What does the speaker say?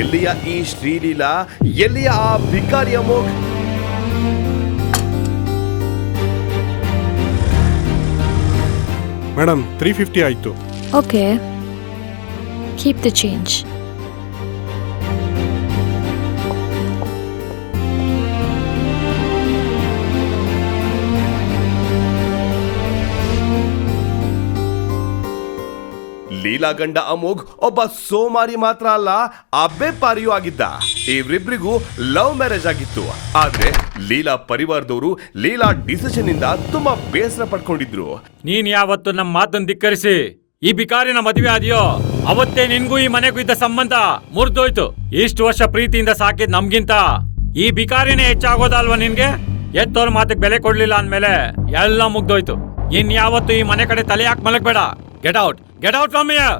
ಎಲ್ಲಿಯ ಈ ಶ್ರೀಲೀಲಾ, ಎಲ್ಲಿಯ ಆ ಭಿಕಾರಿ ಅಮೋಘ್? ಮೇಡಮ್ 350 ಆಯ್ತು. Okay. Keep the change. Leela ಗಂಡ ಅಮೋಘ್ ಒಬ್ಬ ಸೋಮಾರಿ ಮಾತ್ರ ಅಲ್ಲ, ಅಬ್ಬೆ ಪಾರಿಯೂ ಆಗಿದ್ದ. ಇವರಿಬ್ರಿಗೂ ಲವ್ ಮ್ಯಾರೇಜ್ ಆಗಿತ್ತು. ಆದ್ರೆ ಲೀಲಾ ಪರಿವಾರದವರು ಲೀಲಾ ಡಿಸಿಷನ್ ಇಂದ ತುಂಬಾ ಬೇಸರ ಪಡ್ಕೊಂಡಿದ್ರು. ನೀನ್ ಯಾವತ್ತು ನಮ್ಮ ಮಾತನ್ನು ಧಿಕ್ಕರಿಸಿ ಈ ಬಿಕಾರಿನ ಮದುವೆ ಆದ್ಯೋ ಅವತ್ತೇ ನಿನ್ಗೂ ಈ ಮನೆಗೂ ಇದ್ದ ಸಂಬಂಧ ಮುರಿದೋಯ್ತು. ಇಷ್ಟು ವರ್ಷ ಪ್ರೀತಿಯಿಂದ ಸಾಕಿದ್ ನಮ್ಗಿಂತ ಈ ಬಿಕಾರಿನೇ ಹೆಚ್ಚಾಗೋದಲ್ವಾ ನಿನ್ಗೆ? ಎತ್ತೋರ್ ಮಾತಿಗೆ ಬೆಲೆ ಕೊಡ್ಲಿಲ್ಲ ಅಂದ್ಮೇಲೆ ಎಲ್ಲ ಮುಗ್ದೋಯ್ತು. ಇನ್ ಯಾವತ್ತು ಈ ಮನೆ ಕಡೆ ತಲೆ ಯಾಕೆ ಮಲಗಬೇಡ. Get out from here.